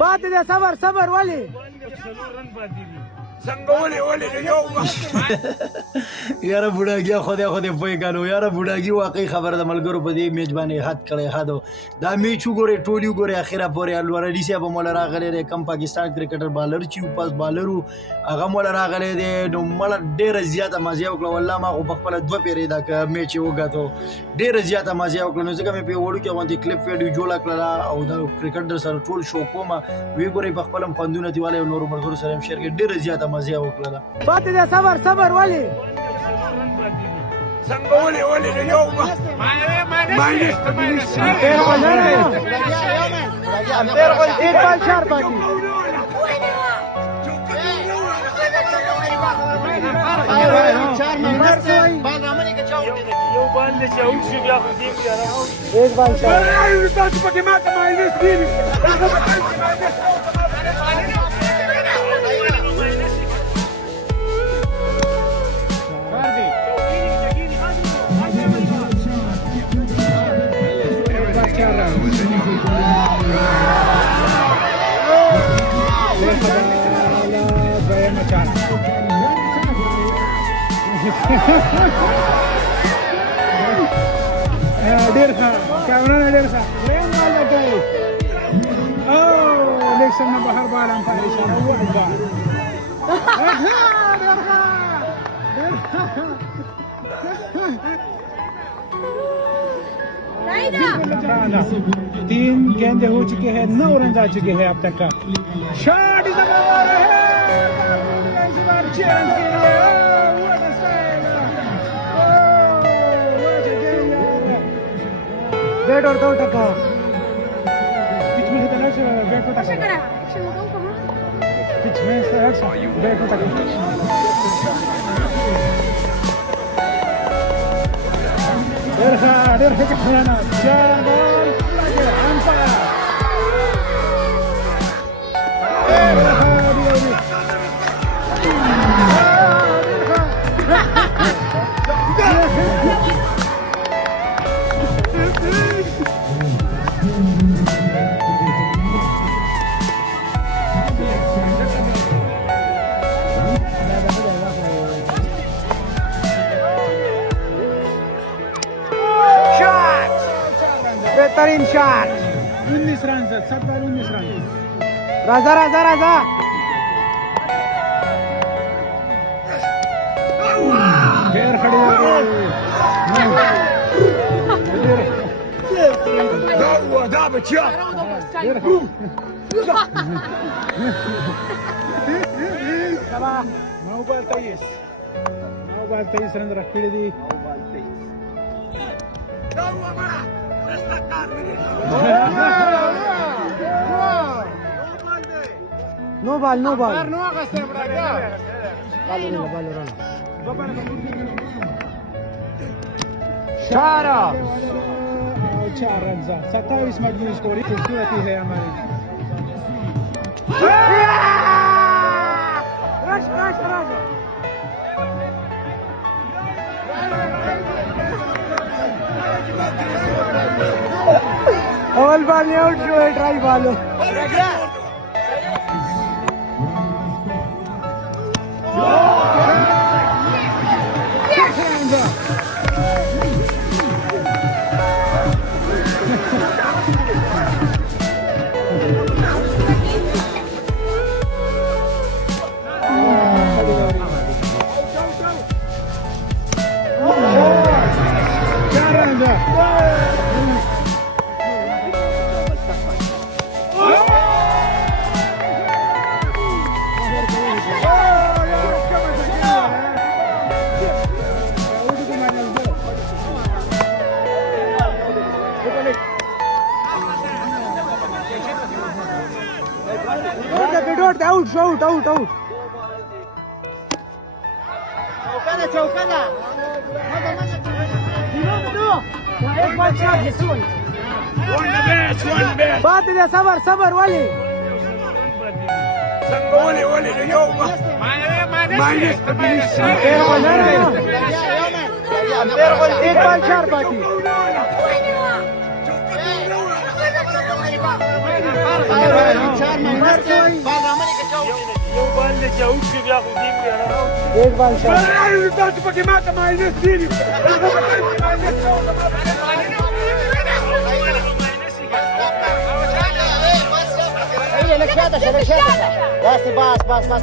پاتې دی صبر صبر ولې یاره بوډاګي خدای پوی کالو یاره بوډاګي واقعي خبره د ملګرو په دې میچ باندې حد کړی حد دا میچ وګوره ټول وګوره اخره پورې الور علي صاحب مولا راغلی دی کم پاکستان کرکټر بالر چې پاس بالرو هغه مولا راغلی دی نو مله ډیره زیاته مزه وکړه والله ما خو په خپل دوه پیری دا میچ وګاتو ډیره زیاته مزه وکړه نو ځکه مې په وړو کې باندې کلیپ ویډیو جوړ کړل او دا کرکټر سره ټول شو کومه وی ګوري په خپل خوندونه دیواله نور ملګرو سره هم شیر کې ډیره زیاته مزه وکړه پاتې دی صبر صبر ولې څنګه ولې یو ماینس ایک بال چار پاتې یو باندې چې او شي بیا خو دې بیا ایک بال چار تاسو پکې ما ته ماینس دی ډېر ښه کامران ډېر ښه درېیم بال لګوي او لیکسن نه بهر بال هم پاري اشاره وړ بال तीन गेंदे हो चुके हैं 9 रन आ चुके हैं अब तक का शॉट इज बैट और दो टका पिच में इतना से बैट को टका पिच में से बैट को टका درخه كحرانا جمال أنفع बेहतरीन शॉट 19 रन 19 रन राजा राजा राजा غير खड़े ضابط يا ما هو بال تيس رن رख کړی دي नो बॉल नो बॉल चार रन 27 मजबूरी स्कोर खूबसूरती है हमारी अवल बॉल आउट जो है try ball out out out चौकाला बात दे صبر صبر ولي ولي اليوم ماينس एक बॉल चार पाती चार چې اوښ بیا خو دې یاره एक बार शाबाश انا تاسو پکې ماته ماینس دي لك شاتش بس بس بس